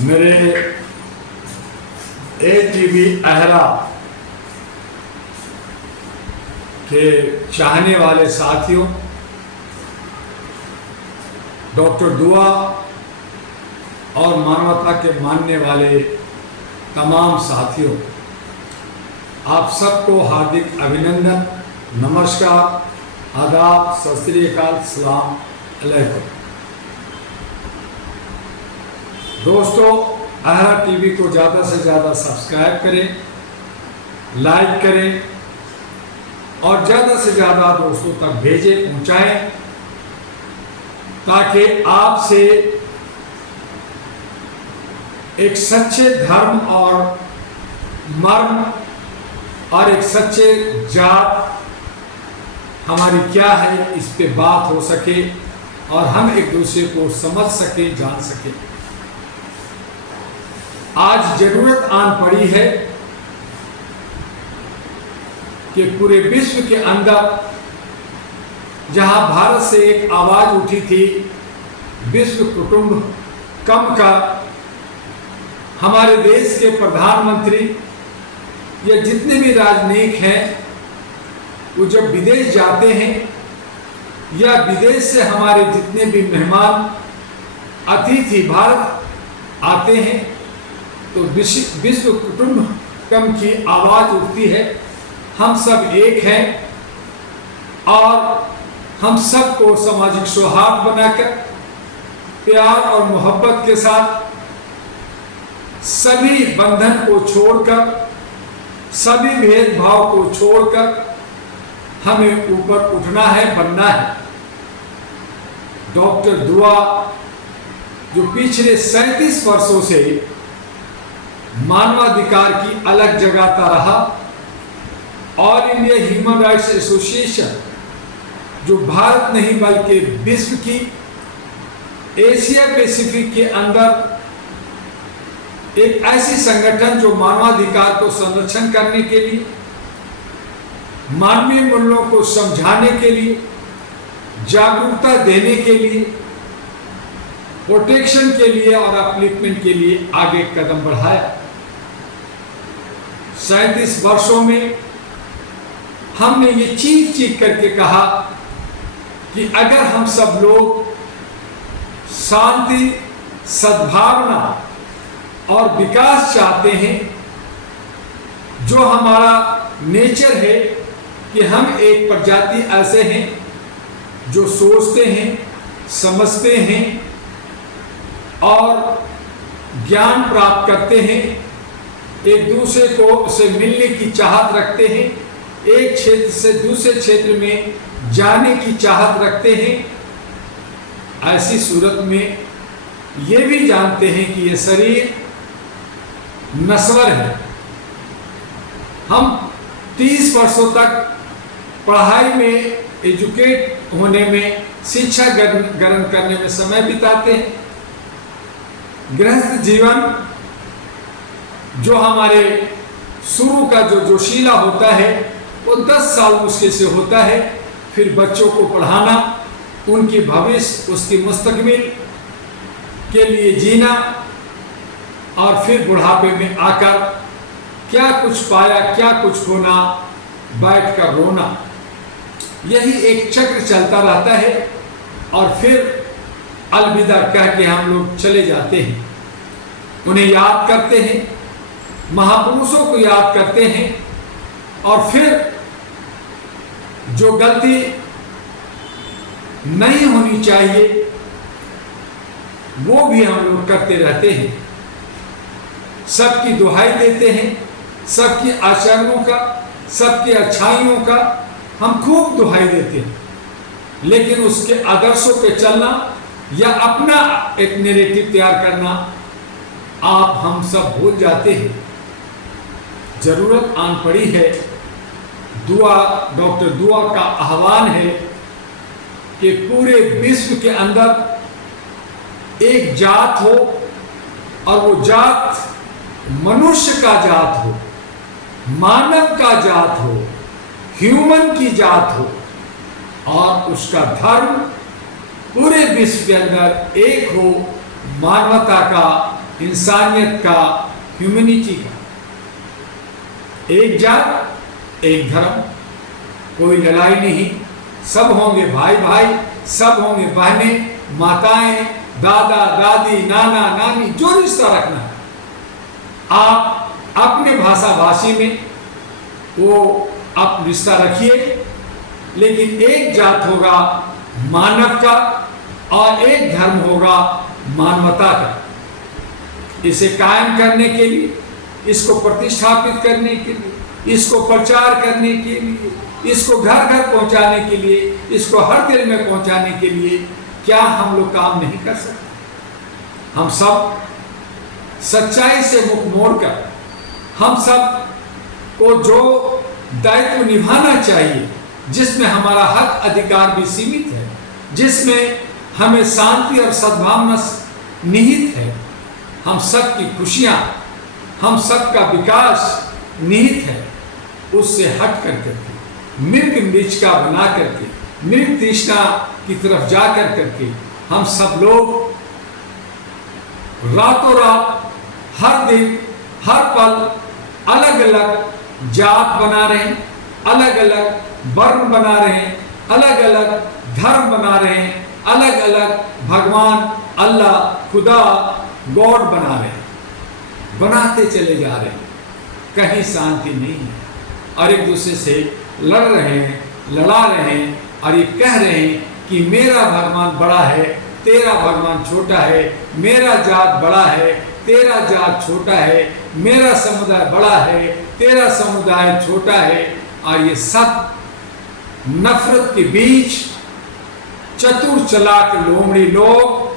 मेरे ATV अहरा के चाहने वाले साथियों, डॉक्टर दुआ और मानवता के मानने वाले तमाम साथियों, आप सबको हार्दिक अभिनंदन, नमस्कार, आदाब, सत श्री अकाल, सलाम अलैकुम। दोस्तों, अहरा टीवी को ज़्यादा से ज़्यादा सब्सक्राइब करें, लाइक करें और ज़्यादा से ज़्यादा दोस्तों तक भेजें, पहुँचाएं, ताकि आपसे एक सच्चे धर्म और मर्म और एक सच्चे जात हमारी क्या है इस पे बात हो सके और हम एक दूसरे को समझ सके, जान सके। आज जरूरत आन पड़ी है कि पूरे विश्व के अंदर जहां भारत से एक आवाज उठी थी विश्व कुटुंब कम का, हमारे देश के प्रधानमंत्री या जितने भी राजनयिक हैं वो जब विदेश जाते हैं या विदेश से हमारे जितने भी मेहमान अतिथि भारत आते हैं तो विश्व कुटुंबकम की आवाज उठती है। हम सब एक हैं और हम सबको सामाजिक सौहार्द बनाकर प्यार और मोहब्बत के साथ सभी बंधन को छोड़कर, सभी भेदभाव को छोड़कर हमें ऊपर उठना है, बनना है। डॉक्टर दुआ जो पिछले 37 वर्षों से मानवाधिकार की अलग जगाता रहा, all India human rights association जो भारत नहीं बल्कि विश्व की एशिया पैसिफिक के अंदर एक ऐसी संगठन जो मानवाधिकार को संरक्षण करने के लिए, मानवीय मूल्यों को समझाने के लिए, जागरूकता देने के लिए, प्रोटेक्शन के लिए और अपलिफ्टमेंट के लिए आगे कदम बढ़ाया। 37 वर्षों में हमने ये चीख करके कहा कि अगर हम सब लोग शांति, सद्भावना और विकास चाहते हैं, जो हमारा नेचर है कि हम एक प्रजाति ऐसे हैं जो सोचते हैं, समझते हैं और ज्ञान प्राप्त करते हैं, एक दूसरे को से मिलने की चाहत रखते हैं, एक क्षेत्र से दूसरे क्षेत्र में जाने की चाहत रखते हैं। ऐसी सूरत में ये भी जानते हैं कि ये शरीर नश्वर है। हम 30 वर्षों तक पढ़ाई में, एजुकेट होने में, शिक्षा ग्रहण करने में समय बिताते हैं। गृहस्थ जीवन जो हमारे शुरू का जो जोशीला होता है वो 10 साल मुश्किल से होता है, फिर बच्चों को पढ़ाना, उनकी भविष्य, उसकी मुस्तकबिल के लिए जीना और फिर बुढ़ापे में आकर क्या कुछ पाया, क्या कुछ खोना, बैठकर रोना, यही एक चक्र चलता रहता है और फिर अलविदा कह के हम लोग चले जाते हैं। उन्हें याद करते हैं, महापुरुषों को याद करते हैं और फिर जो गलती नहीं होनी चाहिए वो भी हम लोग करते रहते हैं। सबकी दुहाई देते हैं, सबकी आचरणों का, सबकी अच्छाइयों का हम खूब दुहाई देते हैं, लेकिन उसके आदर्शों पे चलना या अपना एक नैरेटिव तैयार करना आप हम सब भूल जाते हैं। जरूरत आन पड़ी है, दुआ, डॉक्टर दुआ का आह्वान है कि पूरे विश्व के अंदर एक जात हो और वो जात मनुष्य का जात हो, मानव का जात हो, ह्यूमन की जात हो और उसका धर्म पूरे विश्व के अंदर एक हो, मानवता का इंसानियत का, ह्यूमैनिटी का। एक जात एक धर्म, कोई लड़ाई नहीं, सब होंगे भाई भाई, सब होंगे बहनें, माताएं, दादा दादी, नाना नानी, जो रिश्ता रखना है आप अपने भाषा भाषी में वो आप रिश्ता रखिए, लेकिन एक जात होगा मानव का और एक धर्म होगा मानवता का। इसे कायम करने के लिए, इसको प्रतिष्ठापित करने के लिए, इसको प्रचार करने के लिए, इसको घर घर पहुंचाने के लिए, इसको हर दिल में पहुंचाने के लिए क्या हम लोग काम नहीं कर सकते? हम सब सच्चाई से मुख मोड़कर हम सब को जो दायित्व निभाना चाहिए, जिसमें हमारा हक अधिकार भी सीमित है, जिसमें हमें शांति और सद्भावना निहित है, हम सब की खुशियां, हम सब का विकास निहित है, उससे हट करके मृग मृचिका बना करके, मृग तृष्णा की तरफ जा करके हम सब लोग रातों रात, हर दिन, हर पल अलग अलग जात बना रहे हैं, अलग अलग वर्ण बना रहे हैं, अलग अलग धर्म बना रहे हैं, अलग अलग भगवान, अल्लाह, खुदा, गॉड बना रहे हैं, बनाते चले जा रहे हैं। कहीं शांति नहीं है और एक दूसरे से लड़ रहे हैं, लड़ा रहे हैं और ये कह रहे हैं कि मेरा भगवान बड़ा है, तेरा भगवान छोटा है, मेरा जात बड़ा है, तेरा जात छोटा है, मेरा समुदाय बड़ा है, तेरा समुदाय छोटा है। और ये सब नफरत के बीच चतुर चालाक लोमड़ी लोग,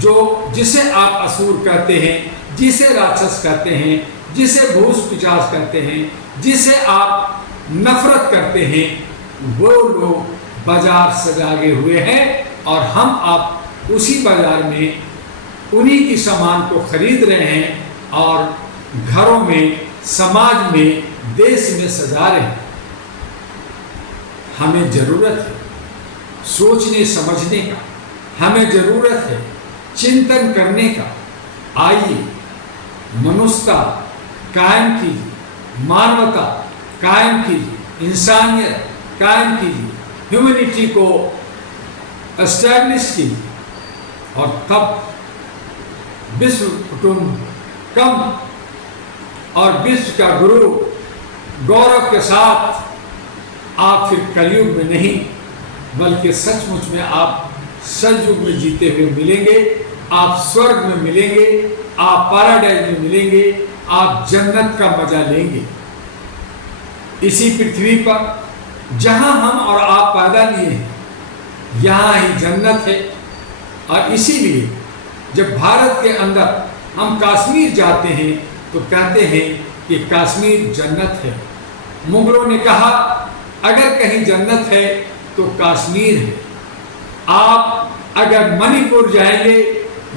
जो जिसे आप असुर कहते हैं, जिसे राक्षस कहते हैं, जिसे भूस पिशाच कहते हैं, जिसे आप नफरत करते हैं, वो लोग बाजार सजागे हुए हैं और हम आप उसी बाजार में उन्हीं की सामान को खरीद रहे हैं और घरों में, समाज में, देश में सजा रहे हैं। हमें जरूरत है सोचने समझने का, हमें जरूरत है चिंतन करने का। आइए मनुष्यता कायम कीजिए, मानवता कायम कीजिए, इंसानियत कायम कीजिए, ह्यूमैनिटी को एस्टैब्लिश कीजिए और तब विश्व कुटुंब कम और विश्व का गुरु गौरव के साथ आप फिर कलयुग में नहीं बल्कि सचमुच में आप सतयुग में जीते हुए मिलेंगे, आप स्वर्ग में मिलेंगे, आप पैराडाइज में मिलेंगे, आप जन्नत का मजा लेंगे। इसी पृथ्वी पर जहां हम और आप पैदा लिए हैं, यहाँ ही जन्नत है। और इसीलिए जब भारत के अंदर हम कश्मीर जाते हैं तो कहते हैं कि कश्मीर जन्नत है। मुगलों ने कहा अगर कहीं जन्नत है तो कश्मीर है। आप अगर मणिपुर जाएंगे,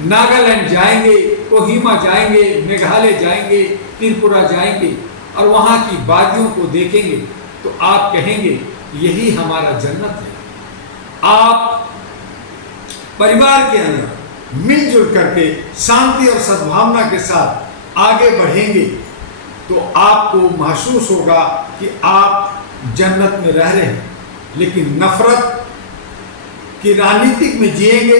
नागालैंड जाएंगे, कोहिमा जाएंगे, मेघालय जाएंगे, त्रिपुरा जाएंगे और वहाँ की वादियों को देखेंगे तो आप कहेंगे यही हमारा जन्नत है। आप परिवार के अंदर मिलजुल करके शांति और सद्भावना के साथ आगे बढ़ेंगे तो आपको महसूस होगा कि आप जन्नत में रह रहे हैं। लेकिन नफरत की राजनीतिक में जिएंगे,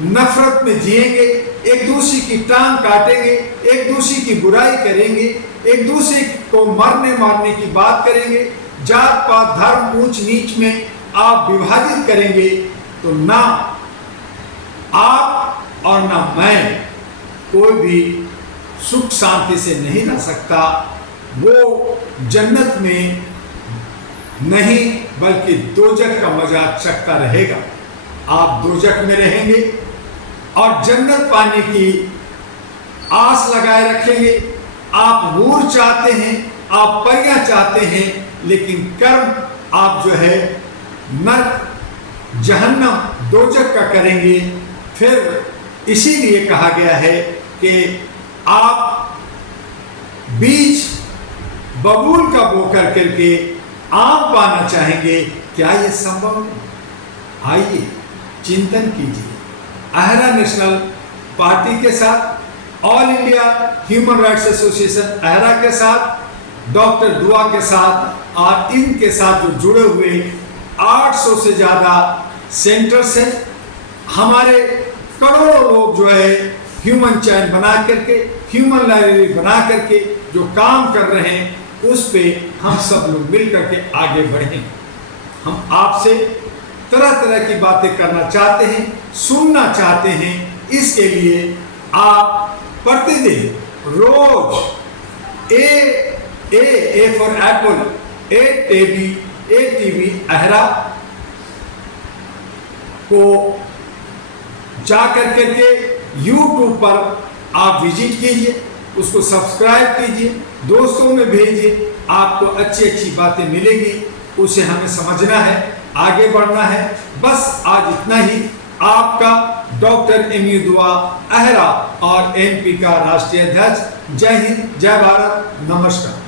नफरत में जिएंगे, एक दूसरे की टांग काटेंगे, एक दूसरे की बुराई करेंगे, एक दूसरे को मारने की बात करेंगे, जात पात धर्म ऊंच नीच में आप विभाजित करेंगे तो ना आप और ना मैं कोई भी सुख शांति से नहीं रह सकता। वो जन्नत में नहीं बल्कि दोजख का मजा चखता रहेगा। आप दोजख में रहेंगे और जन्नत पाने की आस लगाए रखेंगे। आप नूर चाहते हैं, आप परियां चाहते हैं, लेकिन कर्म आप जो है नरक, जहन्नम, दोजख का करेंगे। फिर इसीलिए कहा गया है कि आप बीज बबूल का बो करके आम पाना चाहेंगे। क्या यह संभव है? आइए चिंतन कीजिए। आहरा नेशनल पार्टी के साथ all India human rights association अहरा के साथ, डॉक्टर दुआ के साथ और इनके साथ जो जुड़े हुए 800 से ज़्यादा सेंटर्स हैं। हमारे करोड़ों लोग जो है ह्यूमन चैन बना करके, ह्यूमन लाइब्रेरी बना करके जो काम कर रहे हैं, उस पे हम सब लोग मिल करके आगे बढ़ें। हम आपसे तरह तरह की बातें करना चाहते हैं, सुनना चाहते हैं। इसके लिए आप प्रतिदिन रोज ए फॉर एप्पल, ATV अहरा को जाकर करके YouTube पर आप विजिट कीजिए, उसको सब्सक्राइब कीजिए, दोस्तों में भेजिए। आपको अच्छी अच्छी बातें मिलेगी, उसे हमें समझना है, आगे बढ़ना है। बस आज इतना ही। आपका डॉक्टर एमयू दुआ अहरा और NP का राष्ट्रीय अध्यक्ष। जय हिंद, जय भारत, नमस्कार।